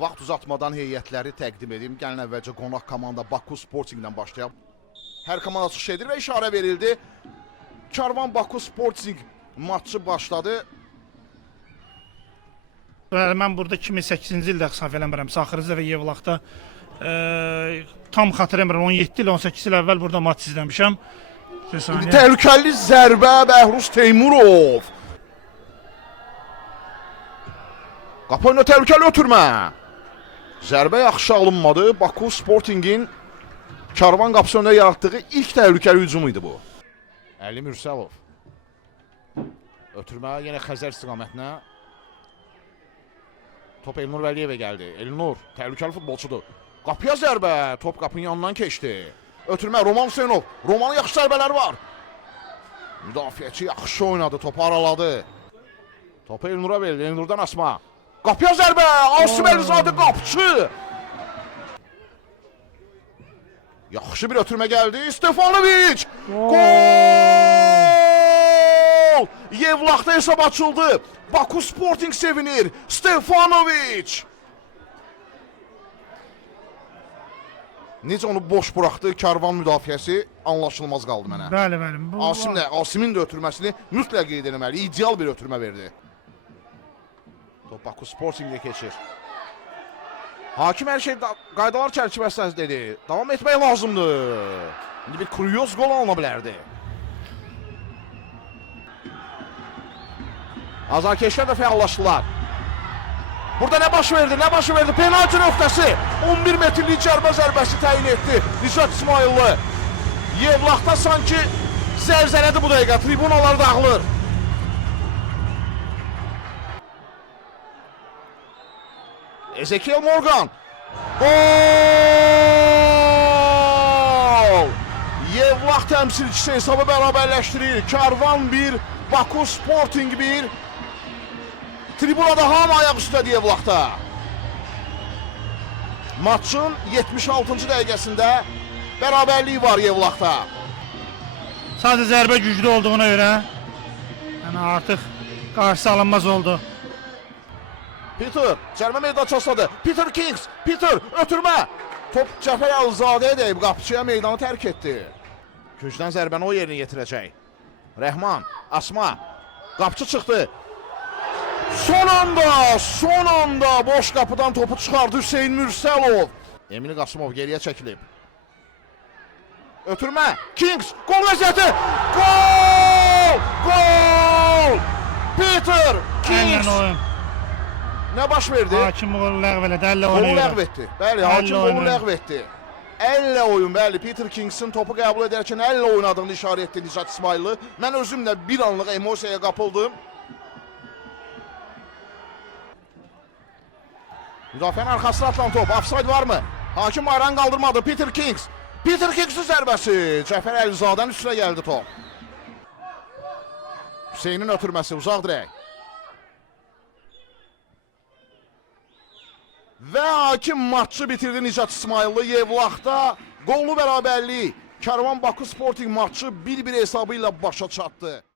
Vaxt uzatmadan heyətləri təqdim edim. Gəlin əvvəlcə qonaq komanda Baku Sportingdən başlayaq. Hər komanda çıxış edir və işarə verildi. Karvan Baku Sporting matçı başladı. Mən burada 2008-ci ildə səhv eləmirəm, Saxırızda və Yevlaxda tam xatırlamıram, 17 il, 18 il əvvəl burada maç izləmişəm. Təhlükəli zərbə Bəhruz Teymurov. Qapı önünə təhlükəli ötürmə. Zərbə yaxşı alınmadı. Baku Sportingin Karvan qapısı önündə yaratdığı ilk təhlükəli hücum idi bu. Əli Mürsəlov. Ötürmə yenə Xəzər istiqamətinə. Top Elnur Vəliyevə gəldi. Elnur təhlükəli futbolçudur. Qapıya zərbə. Top qapının yanından keçdi. Ötürmə Roman Hüseynov. Romanın yaxşı zərbələri var. Müdafiəçi yaxşı oynadı. Topu araladı. Topu Elnur'a verildi. Elnur'dan Asma. Qapıya zərbə. Asim Əlizadə qapçı. Yaxşı bir ötürmə gəldi. Stefanovic. Gol! Yevlaxda hesab açıldı. Baku Sporting sevinir. Stefanovic. Necə onu boş buraxdı Karvan müdafiəsi anlaşılmaz qaldı mənə. Bəli. Asimin də ötürməsini mütləq qeyd etməli. İdeal bir ötürmə verdi. Top Baku Sporting'e keçir. Hakim hər şey qaydalar çərçivəsində dedi. Davam etmək lazımdır. İndi bir kuryoz gol alına bilərdi. Azarkeşlər də fəallaşdılar. Burada nə baş verdi? Penaltı nöqtəsi. 11 metrlik cərbə zərbəsi təyin etdi Nicat İsmailli. Yevlaxda sanki zəlzələdir bu dəqiqə. Tribunalar dağılır. Ezekiel Morgan. Gol! Yevlax təmsilçisi hesabı bərabərləşdirir. Karvan 1, Baku Sporting 1. Tribunada hamı ayaq üstədir Yevlaxda. Maçın 76-cı dəqiqəsində bərabərliyi var Yevlaxda. Sadəcə zərbə güclü olduğuna görə artıq qarşı alınmaz oldu. Peter cərimə meydan çoxladı. Peter Kings. Peter ötürmə. Top Cəfər Əlizadəyə deyib qapıçıya meydanı tərk etdi. Gücdən zərbəni o yerinə yetirəcək. Rəhman, Asma. Qapıçı çıxdı. Son anda boş qapıdan topu çıxardı Hüseyin Mürsəlov. Emil Qasımov geriyə çəkilib. Ötürmə. Kings. Gol vəziyyəti. Gol! Peter Kings. Nə baş verdi? Hakim qolu ləğv elədi, əllə Qolu oyunu. ləğv etdi. Bəli, hakim qolu ləğv etdi. Əllə oyun, bəli. Peter Kings'in topu qəbul edərkən əllə oynadığını işarə etdi Nicat İsmailli. Mən özüm də bir anlıq emosiyaya qapıldım. Müdafiənin arxasına atılan top. Offside varmı? Hakim bayrağını qaldırmadı. Peter Kings. Peter Kings'in zərbəsi. Cəfər Əlizadənin üstünə gəldi top. Hüseynin ötürməsi, uzaq dirək. Və hakim maçı bitirdi Nicat İsmailli. Yevlaxda qollu bərabərlik. Karvan Baku Sporting maçı 1-1 hesabı ilə başa çatdı.